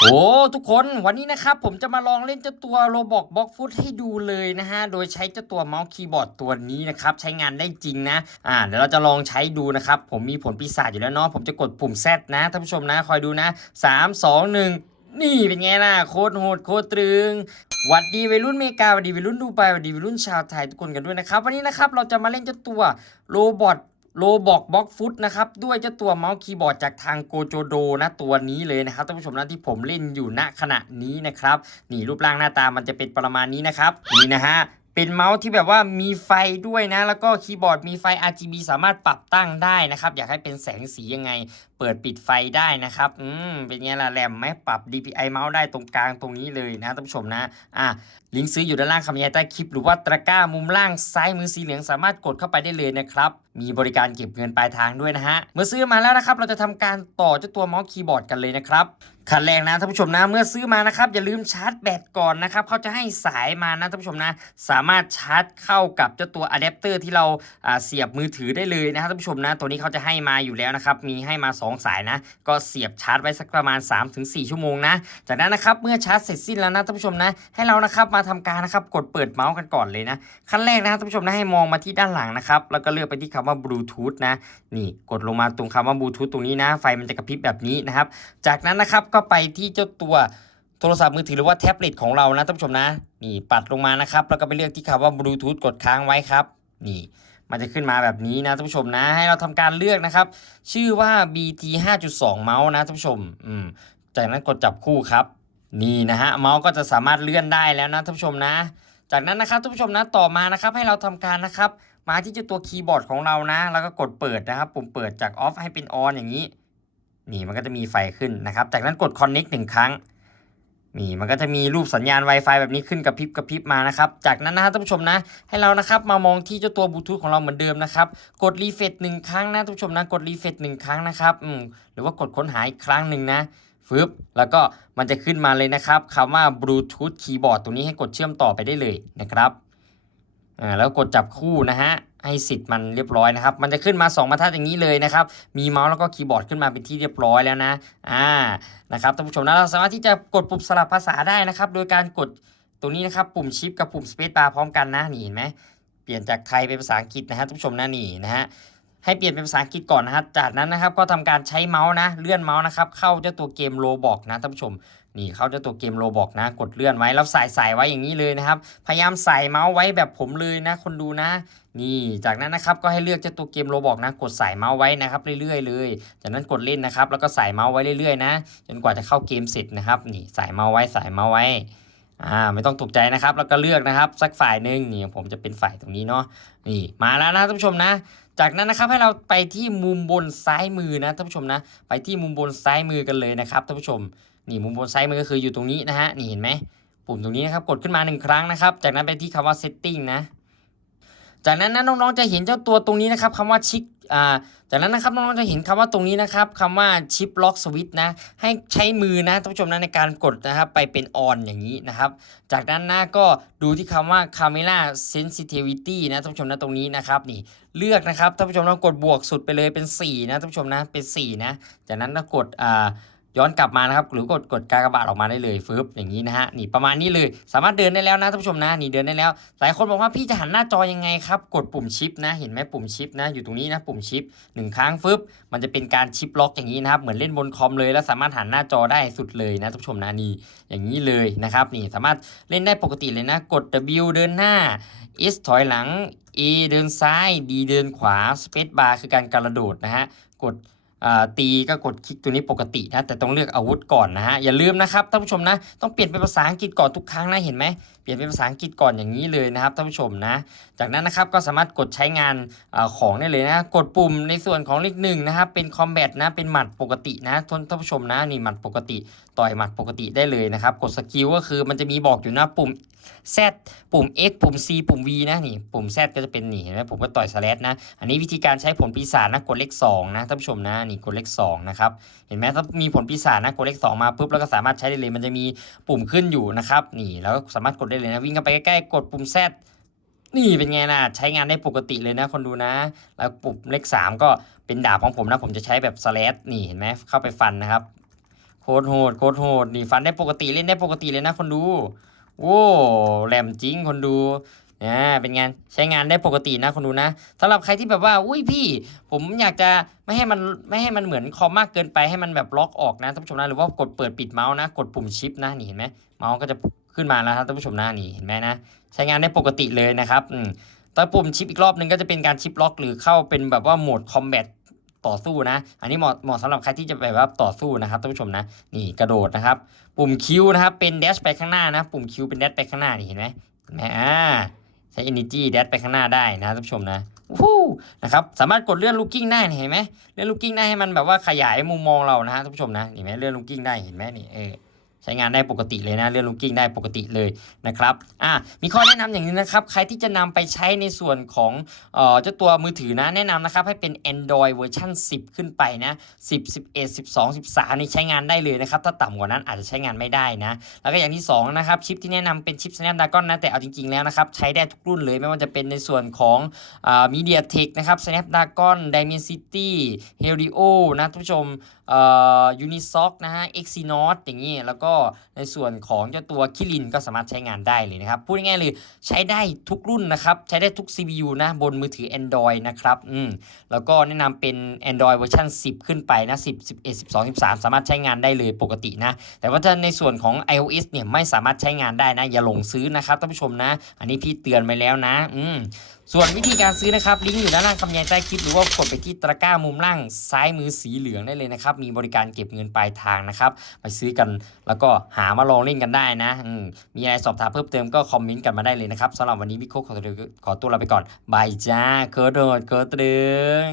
โอ้ทุกคนวันนี้นะครับผมจะมาลองเล่นเจ้าตัวโรบอกบ็อกฟุตให้ดูเลยนะฮะโดยใช้เจ้าตัวเมาส์คีย์บอร์ดตัวนี้นะครับใช้งานได้จริงนะอ่าเดี๋ยวเราจะลองใช้ดูนะครับผมมีผลปีศาจอยู่แล้วเนาะผมจะกดปุ่ม Z นะท่านผู้ชมนะคอยดูนะ 3 2 1 นี่เป็นไงล่ะโคตรโหดโคตรตรึงหวัดดีวัยรุ่นเมกาหวัดดีวัยรุ่นดูไบหวัดดีวัยรุ่นชาวไทยทุกคนกันด้วยนะครับวันนี้นะครับเราจะมาเล่นเจ้าตัวโรบอท โลบอกบ็อกฟุตนะครับด้วยเจ้าตัวเมาส์คีย์บอร์ดจากทางโกโจโดนะตัวนี้เลยนะครับท่านผู้ชมนะที่ผมเล่นอยู่ณขณะนี้นะครับนี่รูปร่างหน้าตามันจะเป็นประมาณนี้นะครับนี่นะฮะเป็นเมาส์ที่แบบว่ามีไฟด้วยนะ แล้วก็คีย์บอร์ดมีไฟ RGB สามารถปรับตั้งได้นะครับ อยากให้เป็นแสงสียังไง เปิดปิดไฟได้นะครับ อืม เป็นไงล่ะแรมไหมปรับ DPI เมาส์ได้ตรงกลางตรงนี้เลยนะท่านผู้ชมนะ อะ ลิงก์ซื้ออยู่ด้านล่างคำบรรยายใต้คลิป หรือว่าตะกร้ามุมล่างซ้ายมือสีเหลืองสามารถกดเข้าไปได้เลยนะครับ มีบริการเก็บเงินปลายทางด้วยนะฮะ เมื่อซื้อมาแล้วนะครับ เราจะทำการต่อเจ้าตัวเมาส์คีย์บอร์ดกันเลยนะครับขั้นแรกนะท่านผู้ชมนะ เมื่อซื้อมานะครับอย่าลืมชาร์จแบตก่อนนะครับเขาจะให้สายมานะท่านผู้ชมนะ สามารถชาร์จเข้ากับเจ้าตัวอะแดปเตอร์ที่เราเสียบมือถือได้เลยนะครับท่านผู้ชมนะ ตัวนี้เขาจะให้มาอยู่แล้วนะครับ มีให้มา 2 สายนะ ก็เสียบชาร์จไว้สักประมาณ 3-4 ชั่วโมงนะ จากนั้นนะครับเมื่อชาร์จเสร็จสิ้นแล้วนะท่านผู้ชมนะ ให้เรานะครับมาทำการนะครับกดเปิดเมาส์กันก่อนเลยนะขั้นแรกนะท่านผู้ชมนะให้มองมาที่ด้านหลังนะครับแล้วก็เลือกไปที่คำว่าบลูทูธนะนี่กดลงมาตรงคำว่าบลูทูธตรงนี้นะ ไฟมันจะกระพริบแบบนี้นะครับ จากนั้นนะครับก็ไปที่เจ้าตัวโทรศัพท์มือถือหรือว่าแท็บเล็ตของเรานะท่านผู้ชมนะ นี่ปัดลงมานะครับ แล้วก็ไปเลือกที่คำว่าบลูทูธกดค้างไว้ครับ นี่มันจะขึ้นมาแบบนี้นะท่านผู้ชมนะ ให้เราทำการเลือกนะครับ ชื่อว่า BT 5.2 เมาส์นะท่านผู้ชมอืมจากนั้นกดจับคู่ครับ นี่นะฮะเมาส์ก็จะสามารถเลื่อนได้แล้วนะท่านผู้ชมนะ จากนั้นนะครับท่านผู้ชมนะต่อมานะครับให้เราทำการนะครับ มาที่เจ้าตัวคีย์บอร์ดของเรานะ แล้วก็กดเปิดนะครับ ปุ่มเปิดจากออฟให้เป็นออนอย่างนี้ นี่มันก็จะมีไฟขึ้นนะครับ จากนั้นกด connect หนึ่งครั้ง นี่มันก็จะมีรูปสัญญาณ Wi-Fi แบบนี้ขึ้นกระพริบกระพริบมานะครับ จากนั้นนะท่านผู้ชมนะ ให้เรานะครับมามองที่เจ้าตัวบลูทูธของเราเหมือนเดิมนะครับ กดรีเฟซหนึ่งครั้งนะท่านผู้ชมนะ กดรีเฟซหนึ่งครั้งนะครับอืมหรือว่ากดค้นหาอีกครั้งหนึ่งนะฟึบแล้วก็มันจะขึ้นมาเลยนะครับคำว่า Bluetooth Keyboard ตรงนี้ให้กดเชื่อมต่อไปได้เลยนะครับอ่าแล้วกดจับคู่นะฮะ ให้สิทธิ์มันเรียบร้อยนะครับ มันจะขึ้นมา 2บรรทัดอย่างนี้เลยนะครับ มีเมาส์แล้วก็คีย์บอร์ดขึ้นมาเป็นที่เรียบร้อยแล้วนะ อ่า นะครับท่านผู้ชมนะ เราสามารถที่จะกดปุ่มสลับภาษาได้นะครับ โดยการกดตรงนี้นะครับ ปุ่มชิปกับปุ่มสเปซบาร์พร้อมกันนะ นี่เห็นไหม เปลี่ยนจากไทยเป็นภาษาอังกฤษนะฮะท่านผู้ชมนะนี่นะฮะ ให้เปลี่ยนเป็นภาษาอังกฤษก่อนนะครับ จากนั้นนะครับก็ทำการใช้เมาส์นะ เลื่อนเมาส์นะครับ เข้าเจ้าตัวเกมโลบอกนะท่านผู้ชมนี่เข้าเจ้าตัวเกมโลบอกนะ กดเลื่อนไว้แล้วใส่ใส่ไว้อย่างนี้เลยนะครับ พยายามใส่เมาส์ไว้แบบผมเลยนะ คนดูนะ นี่จากนั้นนะครับก็ให้เลือกเจ้าตัวเกมโลบอกนะ กดใส่เมาส์ไว้นะครับเรื่อยๆเลย จากนั้นกดเล่นนะครับ แล้วก็ใส่เมาส์ไว้เรื่อยๆนะจนกว่าจะเข้าเกมเสร็จนะครับนี่ใส่เมาส์ไว้ใส่เมาส์ไว้อ่าไม่ต้องตกใจนะครับ แล้วก็เลือกนะครับ สักฝ่ายหนึ่งนี่ผมจะเป็นฝ่ายตรงนี้เนาะนี่มาแล้วนะท่านผู้ชมนะ จากนั้นนะครับให้เราไปที่มุมบนซ้ายมือนะท่านผู้ชมนะ ไปที่มุมบนซ้ายมือกันเลยนะครับท่านผู้ชมนี่มุมบนซ้ายมือก็คืออยู่ตรงนี้นะฮะนี่เห็นไหมปุ่มตรงนี้นะครับกดขึ้นมาหนึ่งครั้งนะครับ จากนั้นไปที่คำว่า setting นะ จากนั้นนะน้องๆจะเห็นเจ้าตัวตรงนี้นะครับคำว่าชิค จากนั้นนะครับน้องๆจะเห็นคำว่าตรงนี้นะครับคำว่าชิปล็อกสวิตนะให้ใช้มือนะท่านผู้ชมนะในการกดนะครับไปเป็นออนอย่างนี้นะครับจากนั้นนะก็ดูที่คำว่า camera sensitivity นะท่านผู้ชมนะตรงนี้นะครับนี่เลือกนะครับท่านผู้ชมเรากดบวกสุดไปเลยเป็น 4 นะท่านผู้ชมนะเป็น 4 นะ จากนั้นเรากดอ่า ย้อนกลับมานะครับ หรือกดกดกากบาทออกมาได้เลยฟึบอย่างนี้นะฮะนี่ประมาณนี้เลย สามารถเดินได้แล้วนะท่านผู้ชมนะนี่เดินได้แล้ว หลายคนบอกว่าพี่จะหันหน้าจอยังไงครับ กดปุ่มชิปนะ เห็นไหมปุ่มชิปนะ อยู่ตรงนี้นะ ปุ่มชิปหนึ่งครั้งฟึบมันจะเป็นการชิปล็อกอย่างนี้นะครับ เหมือนเล่นบนคอมเลยแล้วสามารถหันหน้าจอได้สุดเลยนะท่านผู้ชมนะนี่อย่างนี้เลยนะครับนี่สามารถเล่นได้ปกติเลยนะ กด W เดินหน้า S ถอยหลัง A เดินซ้าย D เดินขวา Space Bar คือการกระโดดนะฮะกด ตีก็กดคลิกตัวนี้ปกตินะแต่ต้องเลือกอาวุธก่อนนะฮะอย่าลืมนะครับท่านผู้ชมนะต้องเปลี่ยนเป็นภาษาอังกฤษก่อนทุกครั้งนะเห็นไหมเปลี่ยนเป็นภาษาอังกฤษก่อนอย่างนี้เลยนะครับท่านผู้ชมนะ จากนั้นนะครับก็สามารถกดใช้งานอของได้เลยนะกดปุ่มในส่วนของเลขหนึ่งนะครับเป็นคอมแบทนะเป็นหมัดปกตินะท่านท่านผู้ชมนะนี่หมัดปกติ ต่อยหมัดปกติได้เลยนะครับกดสกิลก็คือมันจะมีบอกอยู่นะปุ่ม Z ปุ่ม X ปุ่ม C ปุ่ม V นะนี่ปุ่ม Z ก็จะเป็นนี่เห็นไหมผมก็ต่อยสแลชนะ อันนี้วิธีการใช้ผลปีศาจนะกดเลข2นะท่านผู้ชมนะนี่กดเลข2นะครับเห็นไหมถ้ามีผลปีศาจนะกดเลข2มาปุ๊บแล้วก็สามารถใช้ได้เลยมันจะมีปุ่มขึ้นอยู่นะครับนี่แล้วก็สามารถกดได้เลยนะวิ่งเข้าไปใกล้ๆกดปุ่ม Z นี่เป็นไงล่ะใช้งานได้ปกติเลยนะคนดูนะ แล้วปุ่มเลข 3 ก็เป็นดาบของผมนะ ผมจะใช้แบบสแลชนี่เห็นไหมเข้าไปฟันนะครับโคตรโหดโคตรโหดนี่ฟันได้ปกติเล่นได้ปกติเลยนะคนดู โว้แหลมจริงคนดูอ่าเป็นงานใช้งานได้ปกตินะคนดูนะสำหรับใครที่แบบว่า อุ้ยพี่ ผมอยากจะไม่ให้มันไม่ให้มันเหมือนคอมมากเกินไปให้มันแบบล็อกออกนะท่านผู้ชมนะหรือว่ากดเปิดปิดเมาส์นะ กดปุ่มชิปนะนี่เห็นไหมเมาส์ก็จะขึ้นมาแล้วครับท่านผู้ชมนะนี่เห็นไหมนะใช้งานได้ปกติเลยนะครับอืมตอนปุ่มชิปอีกรอบหนึ่งก็จะเป็นการชิปล็อกหรือเข้าเป็นแบบว่าโหมดคอมแบท ต่อสู้นะ อันนี้เหมาะเหมาะสำหรับใครที่จะแบบว่าต่อสู้นะครับท่านผู้ชมนะ นี่กระโดดนะครับ ปุ่มคิวนะครับ เป็นแดชไปข้างหน้านะ ปุ่มคิวเป็นแดชไปข้างหน้านี่เห็นไหมเห็นไหมอ่าใช้ energy แดชไปข้างหน้าได้นะท่านผู้ชมนะวู้นะครับ สามารถกดเลื่อนลูกกิ้งได้เห็นไหมเลื่อนลูกกิ้งได้ให้มันแบบว่าขยายมุมมองเรานะฮะท่านผู้ชมนะเห็นไหมเลื่อนลูกกิ้งได้เห็นไหมนี่เออ ช้งานได้ปกติเลยนะเลื่อนลูกกิ้งได้ปกติเลยนะครับอะมีข้อแนะนำอย่างนึงนะครับ ใครที่จะนำไปใช้ในส่วนของเอ่อเจ้าตัวมือถือนะแนะนำนะครับให้เป็น Android เวอร์ชัน10 ขึ้นไปนะ10 11 12 13 นี่ใช้งานได้เลยนะครับ ถ้าต่ำกว่านั้นอาจจะใช้งานไม่ได้นะ แล้วก็อย่างที่2นะครับชิปที่แนะนำเป็นชิป Snapdragon นะแต่เอาจริงๆแล้วนะครับใช้ได้ทุกรุ่นเลยไม่ว่าจะเป็นในส่วนของอ่า MediaTek นะครับ Snapdragon Dimensity Helio นะท่านผู้ชมเอ่อ Unisoc นะฮะ Exynos อย่างนี้แล้วก็ในส่วนของเจ้าตัวคิรินก็สามารถใช้งานได้เลยนะครับ พูดง่ายๆเลยใช้ได้ทุกรุ่นนะครับ ใช้ได้ทุก CPU นะ บนมือถือ Android นะครับอืมแล้วก็แนะนำเป็น Android เวอร์ชัน10 ขึ้นไปนะ 10 11 12 13 สามารถใช้งานได้เลยปกตินะ แต่ว่าถ้าในส่วนของ iOS เนี่ยไม่สามารถใช้งานได้นะ อย่าหลงซื้อนะครับท่านผู้ชมนะ อันนี้พี่เตือนไว้แล้วนะอืม ส่วนวิธีการซื้อนะครับลิงก์อยู่ด้านล่างคำยันใต้คลิปหรือว่ากดไปที่ตะกร้ามุมล่างซ้ายมือสีเหลืองได้เลยนะครับ มีบริการเก็บเงินปลายทางนะครับ ไปซื้อกันแล้วก็หามาลองเล่นกันได้นะมมีอะไรสอบถามเพิ่มเติมก็คอมเมนต์กันมาได้เลยนะครับสำหรับวันนี้พี่โคกขอตัวขอตัวลาไปก่อนบายจ้าเกิดโดเกิดเตือง